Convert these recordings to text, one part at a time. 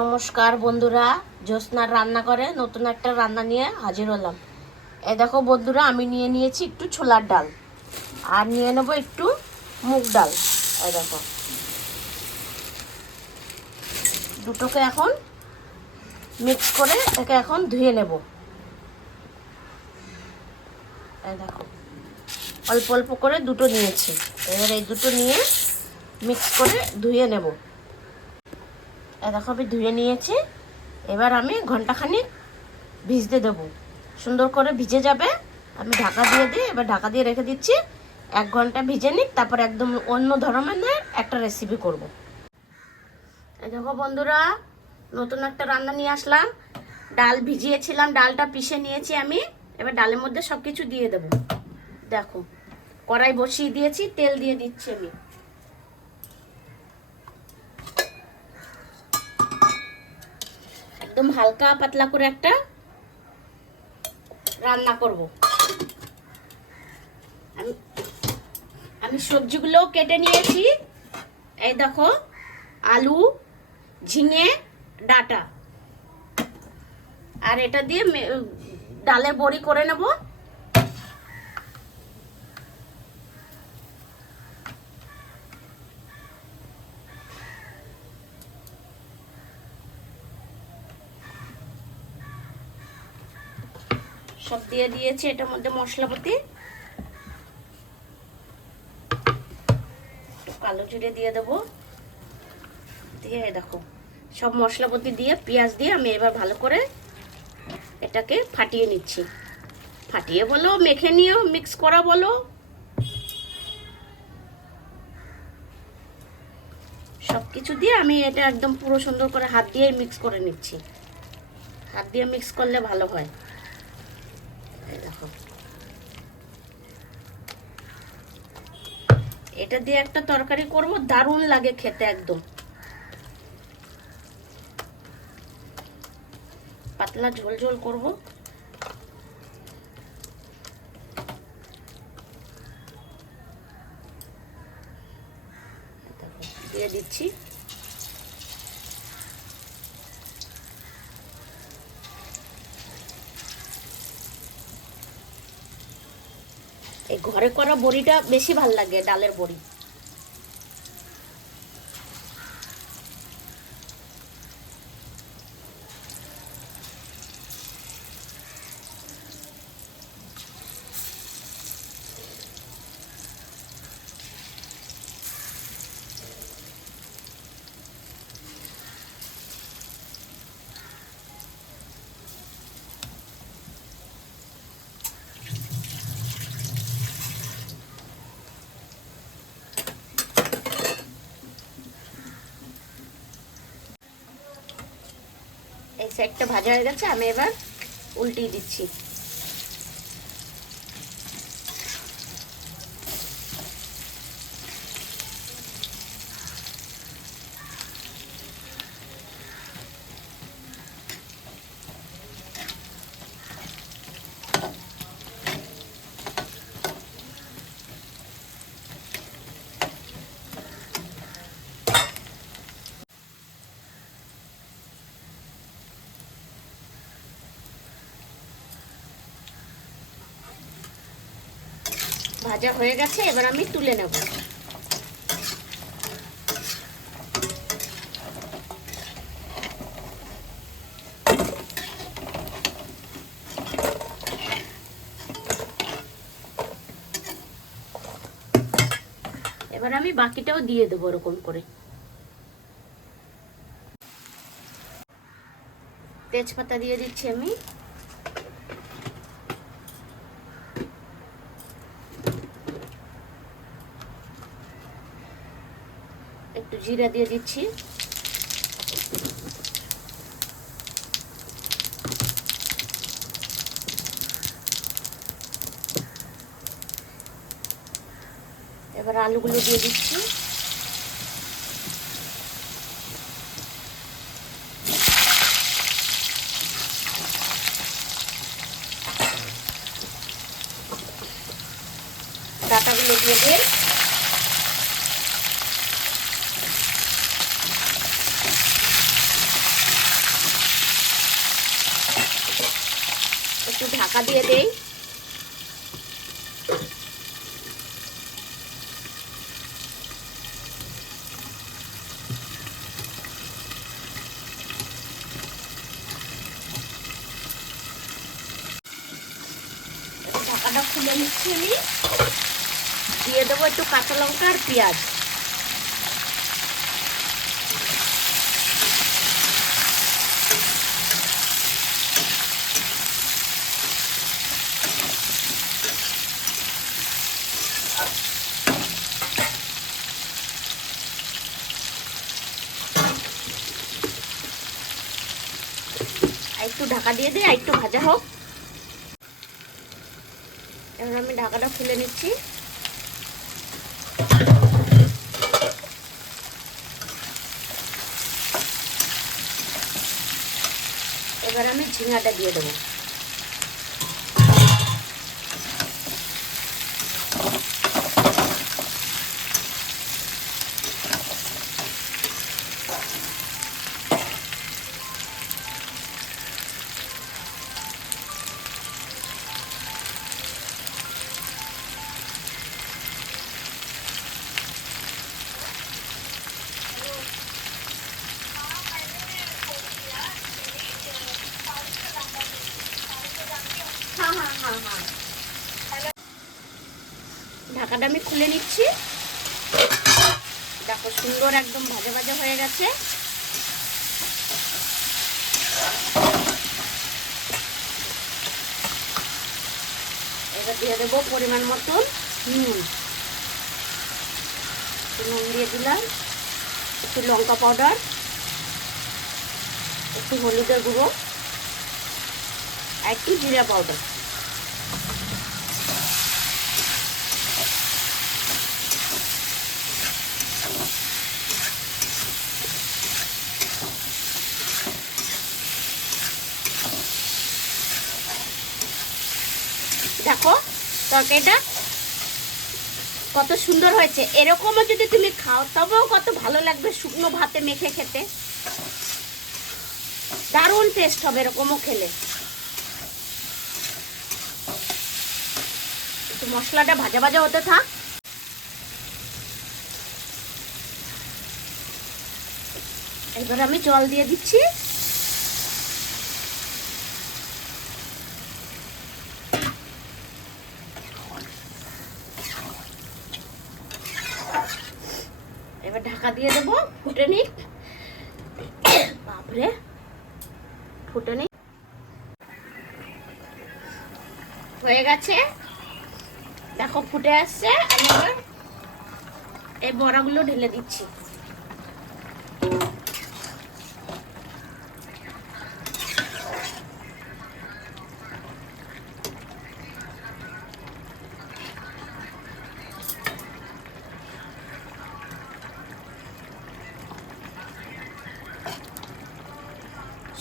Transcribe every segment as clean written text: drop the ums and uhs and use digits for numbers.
নমস্কার বন্ধুরা, জ্যোৎস্নার রান্নাঘরে নতুন একটা রান্না নিয়ে হাজির হলাম। এই দেখো বন্ধুরা, আমি নিয়ে নিয়েছি একটু ছোলার ডাল আর নিয়ে নেব একটু মুগ ডাল। এই দেখো, দুটোকে এখন মিক্স করে একে এখন ধুয়ে নেব। এই দেখো, অল্প অল্প করে দুটো নিয়েছি। এবার এই দুটো নিয়ে মিক্স করে ধুয়ে নেব। এই দেখো, আমি ধুয়ে নিয়েছি। এবার আমি ঘন্টাখানিক ভিজতে দেবো, সুন্দর করে ভিজে যাবে। আমি ঢাকা দিয়ে দিই, এবার ঢাকা দিয়ে রেখে দিচ্ছি 1 ঘন্টা ভিজে নিক, তারপর একদম অন্য ধরনের একটা রেসিপি করব। এই দেখো বন্ধুরা, নতুন একটা রান্না নিয়ে আসলাম। ডাল ভিজিয়েছিলাম, ডালটা পিষে নিয়েছি আমি। এবার ডালের মধ্যে সব কিছু দিয়ে দেবো। দেখো, কড়াই বসিয়ে দিয়েছি, তেল দিয়ে দিচ্ছি আমি। একদম হালকা পাতলা করে একটা রান্না করব। আমি সবজিগুলোও কেটে নিয়েছি। এই দেখো, আলু, ঝিঙে, ডাঁটা, আর এটা দিয়ে ডালের বড়ি করে নেব। সব দিয়ে দিয়েছি এটার মধ্যে মশলাপাতি। কালো জিরে দিয়ে দেবো, দিয়ে দেখো সব মশলাপাতি দিয়ে পেঁয়াজ দিয়ে আমি এবার ভালো করে এটাকে ফাটিয়ে নিচ্ছি। ফাটিয়ে বলো, মেখে নিও, মিক্স করা বলো, সব কিছু দিয়ে আমি এটা একদম পুরো সুন্দর করে হাত দিয়ে মিক্স করে নিচ্ছি। হাত দিয়ে মিক্স করলে ভালো হয়। দেখো, এটা দিয়ে একটা তরকারি করব, দারুণ লাগে খেতে। একদম পাতলা ঝোল ঝোল করব। দিয়ে দিচ্ছি। এই ঘরে করা বড়িটা বেশি ভাল লাগে, ডালের বড়ি। এই সাইডটা ভাজা হয়ে গেছে, আমি এবার উল্টিয়ে দিচ্ছি। ভাজা হয়ে গেছে, এবার আমি তুলে নেব। এবার আমি বাকিটাও দিয়ে দেবো এরকম করে। তেজপাতা দিয়ে দিচ্ছি আমি। একটু জিরা দিয়ে দিচ্ছি। এবার আলুগুলো দিয়ে দিচ্ছি। ডাঁটাগুলো দিয়ে দিয়ে ঢাকা দিয়ে দেই। ঢাকাটা খুলে নিচ্ছি আমি। দিয়ে দেবো একটু কাঁচা লঙ্কা আর পেঁয়াজ। একটু ঢাকা দিয়ে দিই, আর একটু ভাজা হোক। এবার আমি ঢাকাটা খুলে নিচ্ছি। এবার আমি ঝিঙাটা দিয়ে দেবো। ঢাকাটা আমি খুলে নিচ্ছি। দেখো সুন্দর একদম ভাজা ভাজা হয়ে গেছে। এবার দিয়ে দেবো পরিমাণ মতন নুন। নুন দিয়ে দিলাম, একটু লঙ্কা পাউডার, একটু হলুদের গুঁড়ো, আর একটু জিরা পাউডার। দেখো তরকারিটা কত সুন্দর হয়েছে। এরকমও যদি তুমি খাও তবেও কত ভালো লাগবে শুকনো ভাতে মেখে খেতে। দারুণ টেস্ট হবে এরকমও খেলে। একটু মশলাটা ভাজা ভাজা হতে থাক। এবার আমি জল দিয়ে দিচ্ছি। এবার ঢাকা দিয়ে দেবো, ফুটে নিক। বাপরে, ফুটে নিক। হয়ে গেছে, দেখো ফুটে আসছে। আমি এবার এই বড়াগুলো ঢেলে দিচ্ছি।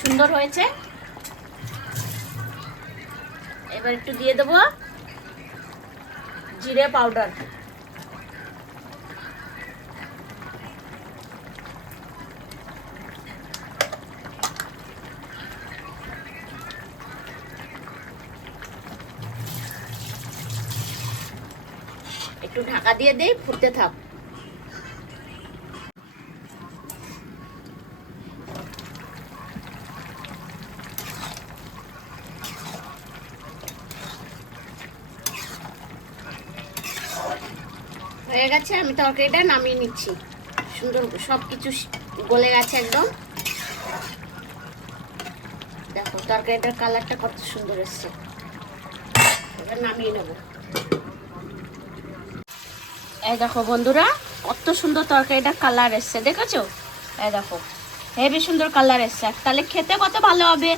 সুন্দর হয়েছে। এবার একটু দিয়ে দেবো জিরে পাউডার। একটু ঢাকা দিয়ে দেই, ফুটতে থাক। হয়ে গেছে, আমি তরকারিটা নামিয়ে নিচ্ছি। সুন্দর সব কিছু গলে গেছে একদম। দেখো তরকারিটার কালারটা কত সুন্দর এসছে। এবার নামিয়ে নেব। এই দেখো বন্ধুরা, কত সুন্দর তরকারিটার কালার এসছে, দেখেছো? এই দেখো হেভি সুন্দর কালার এসছে। তাহলে খেতে কত ভালো হবে।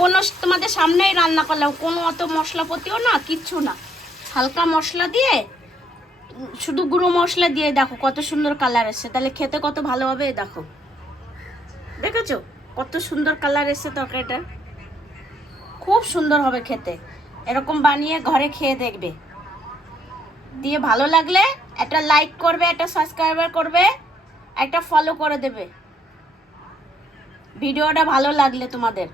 কোনো তোমাদের সামনেই রান্না করলাম, কোনো অত মশলাপতিও না, কিচ্ছু না। হালকা মশলা দিয়ে, শুধু গুঁড়ো মশলা দিয়ে দেখো কত সুন্দর কালার এসছে। তাহলে খেতে কত ভালো হবে। দেখো দেখেছো কত সুন্দর কালার এসছে তরকারিটা। খুব সুন্দর হবে খেতে। এরকম বানিয়ে ঘরে খেয়ে দেখবে। দিয়ে ভালো লাগলে একটা লাইক করবে, একটা সাবস্ক্রাইবার করবে, একটা ফলো করে দেবে ভিডিওটা ভালো লাগলে তোমাদের।